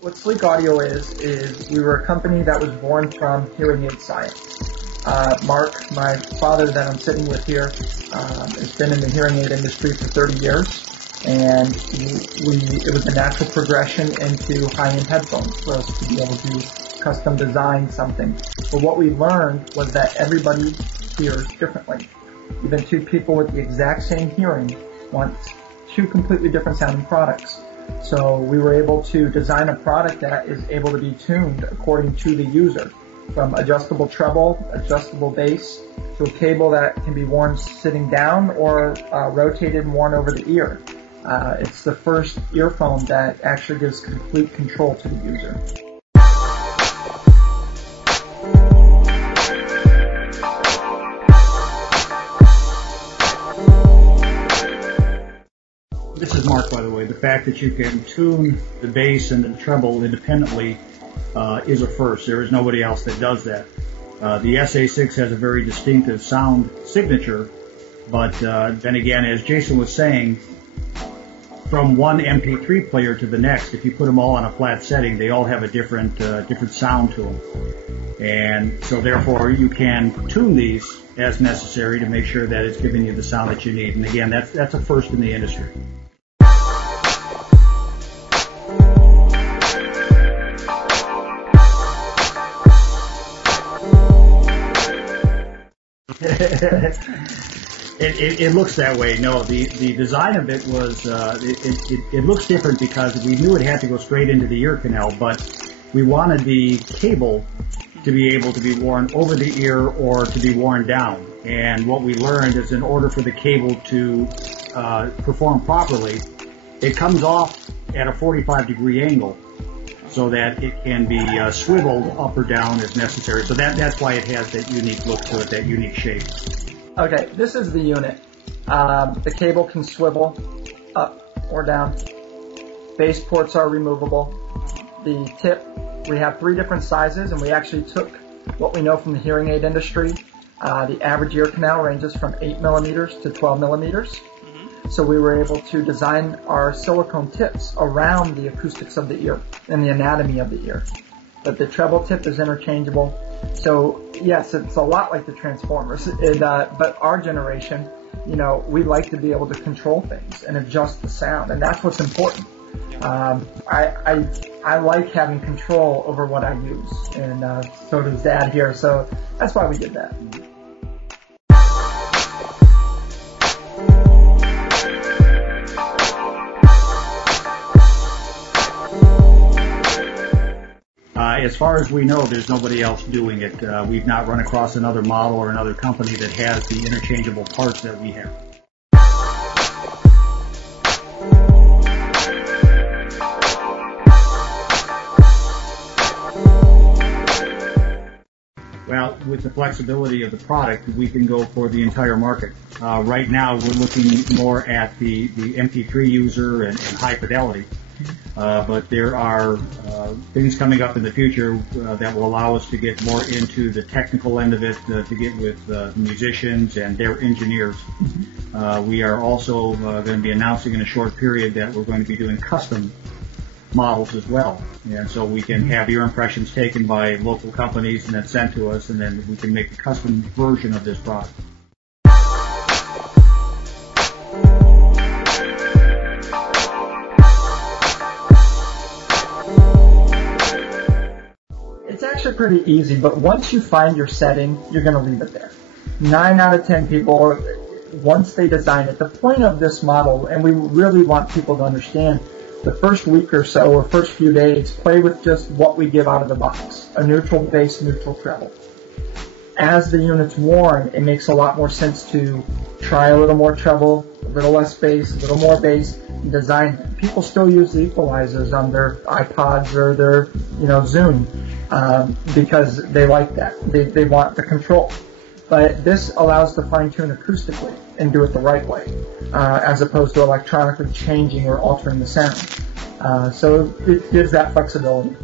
What Sleek Audio is we were a company that was born from hearing aid science. Mark, my father that I'm sitting with here, has been in the hearing aid industry for 30 years, and it was a natural progression into high-end headphones for us to be able to custom design something. But what we learned was that everybody hears differently. Even two people with the exact same hearing want two completely different sounding products. So we were able to design a product that is able to be tuned according to the user, from adjustable treble, adjustable bass, to a cable that can be worn sitting down or rotated and worn over the ear. It's the first earphone that actually gives complete control to the user. This is Mark, by the way. The fact that you can tune the bass and the treble independently is a first. There is nobody else that does that. The SA6 has a very distinctive sound signature, but then again, as Jason was saying, from one MP3 player to the next, if you put them all on a flat setting, they all have a different sound to them. And so therefore, you can tune these as necessary to make sure that it's giving you the sound that you need. And again, that's a first in the industry. It looks that way. No, the design of it was, it looks different because we knew it had to go straight into the ear canal, but we wanted the cable to be able to be worn over the ear or to be worn down. And what we learned is in order for the cable to perform properly, it comes off at a 45-degree angle, so that it can be swiveled up or down as necessary. So that's why it has that unique look to it, that unique shape. Okay, this is the unit. The cable can swivel up or down. Base ports are removable. The tip, we have 3 different sizes, and we actually took what we know from the hearing aid industry. The average ear canal ranges from 8 millimeters to 12 millimeters. So we were able to design our silicone tips around the acoustics of the ear and the anatomy of the ear. But the treble tip is interchangeable. So yes, it's a lot like the Transformers. But our generation, we like to be able to control things and adjust the sound, and that's what's important. I like having control over what I use, and so does Dad here. So that's why we did that. As far as we know, there's nobody else doing it. We've not run across another model or another company that has the interchangeable parts that we have. Well, with the flexibility of the product, we can go for the entire market. Right now, we're looking more at the MP3 user and high fidelity. But there are things coming up in the future that will allow us to get more into the technical end of it, to get with musicians and their engineers. We are also going to be announcing in a short period that we're going to be doing custom models as well. And so we can have ear impressions taken by local companies and then sent to us, and then we can make a custom version of this product. It's actually pretty easy, but once you find your setting, you're going to leave it there. 9 out of 10 people, once they design it, the point of this model, and we really want people to understand, the first week or so, or first few days, play with just what we give out of the box. A neutral bass, neutral treble. As the unit's worn, it makes a lot more sense to try a little more treble, a little less bass, a little more bass, and design them. People still use the equalizers on their iPods or their, Zoom, because they like that. They want the control. But this allows to fine-tune acoustically and do it the right way, as opposed to electronically changing or altering the sound. So it gives that flexibility.